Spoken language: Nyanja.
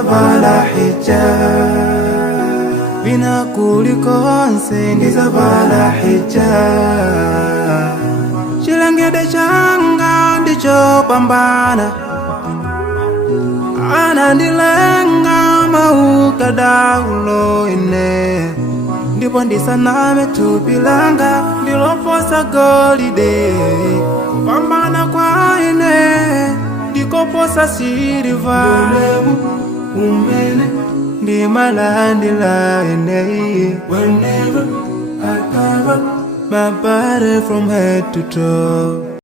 ndizavala hijab. Vina kulikonse ndizavala hijab. Chilengede changa ndicho pambana, anandilenga mauka daulo ine. Ndipo ndisaname thupi langa ndiloposa golide. Kupambana kwa ine ndikoposa silver. Ndimalandila ine. Whenever I cover my body from head to toe.